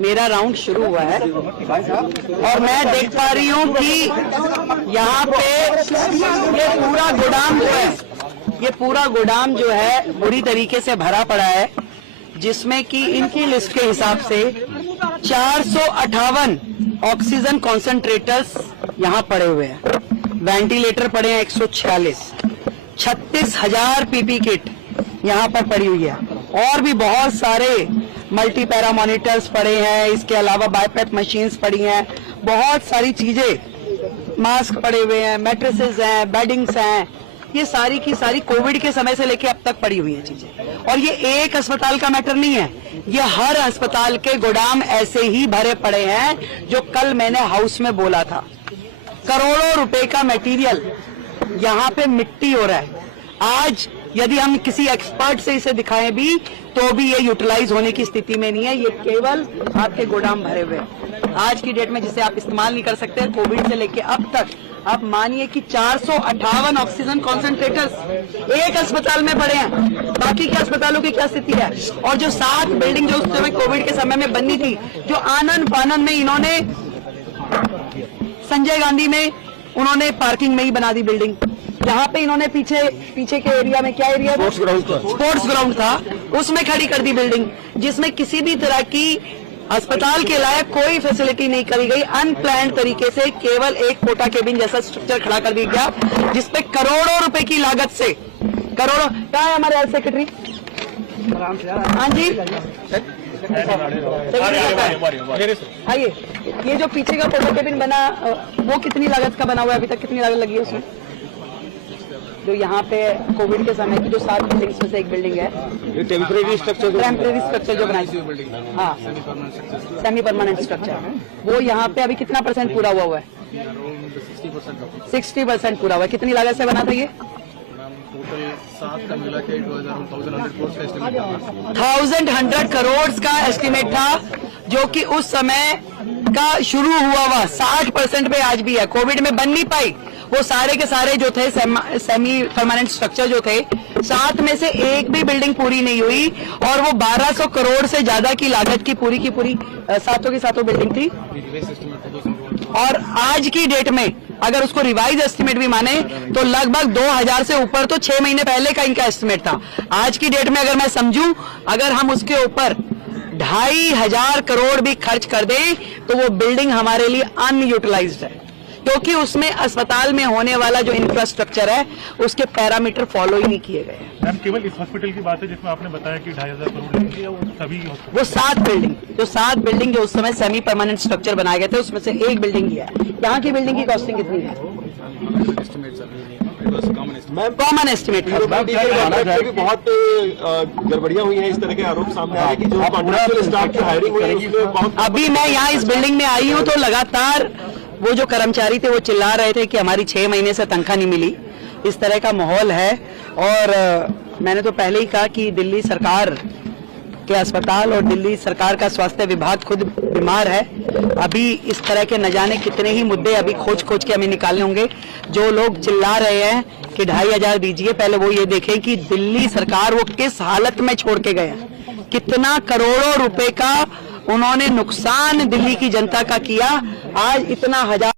मेरा राउंड शुरू हुआ है और मैं देख पा रही हूँ कि यहाँ पे ये पूरा गोदाम जो है, ये पूरा गोदाम जो है बुरी तरीके से भरा पड़ा है, जिसमें कि इनकी लिस्ट के हिसाब से 458 ऑक्सीजन कॉन्सेंट्रेटर्स यहाँ पड़े हुए हैं, वेंटिलेटर पड़े हैं 146, 36,000 पीपी किट यहाँ पर पड़ी हुई है और भी बहुत सारे मल्टी पैरा मॉनिटर्स पड़े हैं। इसके अलावा बाइपेप मशीन्स पड़ी हैं, बहुत सारी चीजें, मास्क पड़े हुए हैं, मैट्रेसेस हैं, बेडिंग्स हैं, ये सारी की सारी कोविड के समय से लेके अब तक पड़ी हुई है चीजें। और ये एक अस्पताल का मैटर नहीं है, ये हर अस्पताल के गोदाम ऐसे ही भरे पड़े हैं, जो कल मैंने हाउस में बोला था। करोड़ों रुपए का मटेरियल यहाँ पे मिट्टी हो रहा है। आज यदि हम किसी एक्सपर्ट से इसे दिखाएं भी तो भी ये यूटिलाइज होने की स्थिति में नहीं है, ये केवल आपके गोदाम भरे हुए हैं आज की डेट में, जिसे आप इस्तेमाल नहीं कर सकते। कोविड से लेके अब तक आप मानिए कि 458 ऑक्सीजन कॉन्सेंट्रेटर्स एक अस्पताल में पड़े हैं। बाकी के अस्पतालों की क्या स्थिति है? और जो 7 बिल्डिंग जो उस समय कोविड के समय में बननी थी, जो आनंद फानंद में इन्होंने संजय गांधी में उन्होंने पार्किंग में ही बना दी बिल्डिंग। यहाँ पे इन्होंने पीछे के एरिया में, क्या एरिया था? स्पोर्ट्स ग्राउंड था, उसमें खड़ी कर दी बिल्डिंग, जिसमें किसी भी तरह की अस्पताल के लायक कोई फैसिलिटी नहीं करी गई। अनप्लान्ड तरीके से केवल एक कोटा केबिन जैसा स्ट्रक्चर खड़ा कर दिया गया, जिसपे करोड़ों रुपए की लागत से करोड़ों। क्या है हमारे हेल्थ सेक्रेटरी? हाँ जी, आइए। ये जो पीछे का कोटा केबिन बना, वो कितनी लागत का बना हुआ है? अभी तक कितनी लागत लगी है उसमें? जो यहाँ पे कोविड के समय की जो 7 बिल्डिंग्स में से एक बिल्डिंग है, टेम्परेरी स्ट्रक्चर जो बनाई, हाँ, सेमी परमानेंट स्ट्रक्चर, वो यहाँ पे अभी कितना % पूरा हुआ है? 60% पूरा हुआ है। कितनी लागत से बना था ये? 1,100 करोड़ का एस्टिमेट था, जो कि उस समय का शुरू हुआ 60% पे आज भी है। कोविड में बन नहीं पाई, वो सारे के सारे जो थे सेमी परमानेंट स्ट्रक्चर जो थे, 7 में से एक भी बिल्डिंग पूरी नहीं हुई, और वो 1200 करोड़ से ज्यादा की लागत की पूरी 7 बिल्डिंग थी। और आज की डेट में अगर उसको रिवाइज एस्टिमेट भी माने तो लगभग 2000 से ऊपर तो 6 महीने पहले का इनका एस्टिमेट था। आज की डेट में अगर मैं समझूं, अगर हम उसके ऊपर 2,500 करोड़ भी खर्च कर दें तो वो बिल्डिंग हमारे लिए अनयूटिलाइज्ड है, क्योंकि उसमें अस्पताल में होने वाला जो इंफ्रास्ट्रक्चर है उसके पैरामीटर फॉलो ही नहीं किए गए। मैम, केवल इस हॉस्पिटल की बात है जिसमें आपने बताया कि 2,500 करोड़ लगेंगे, या वो सभी? वो 7 बिल्डिंग जो उस समय सेमी परमानेंट स्ट्रक्चर बनाए गए थे, उसमें से एक बिल्डिंग ही है। यहाँ की बिल्डिंग की कॉस्टिंग कितनी है? कॉमन एस्टिमेट है। बहुत गड़बड़ियां हुई हैं, इस तरह के आरोप सामने आए कि जो कॉन्ट्रैक्चुअल स्टाफ की हायरिंग हुई है उसमें बहुत। अभी मैं यहाँ इस बिल्डिंग में आई हूँ तो लगातार वो जो कर्मचारी थे वो चिल्ला रहे थे कि हमारी 6 महीने से तनख्वाह नहीं मिली। इस तरह का माहौल है, और मैंने तो पहले ही कहा कि दिल्ली सरकार के अस्पताल और दिल्ली सरकार का स्वास्थ्य विभाग खुद बीमार है। अभी इस तरह के न जाने कितने ही मुद्दे अभी खोज के हमें निकालने होंगे। जो लोग चिल्ला रहे हैं कि 2,500 दीजिए, पहले वो ये देखें कि दिल्ली सरकार वो किस हालत में छोड़ के गए हैं, कितना करोड़ों रुपए का उन्होंने नुकसान दिल्ली की जनता का किया। आज इतना 1000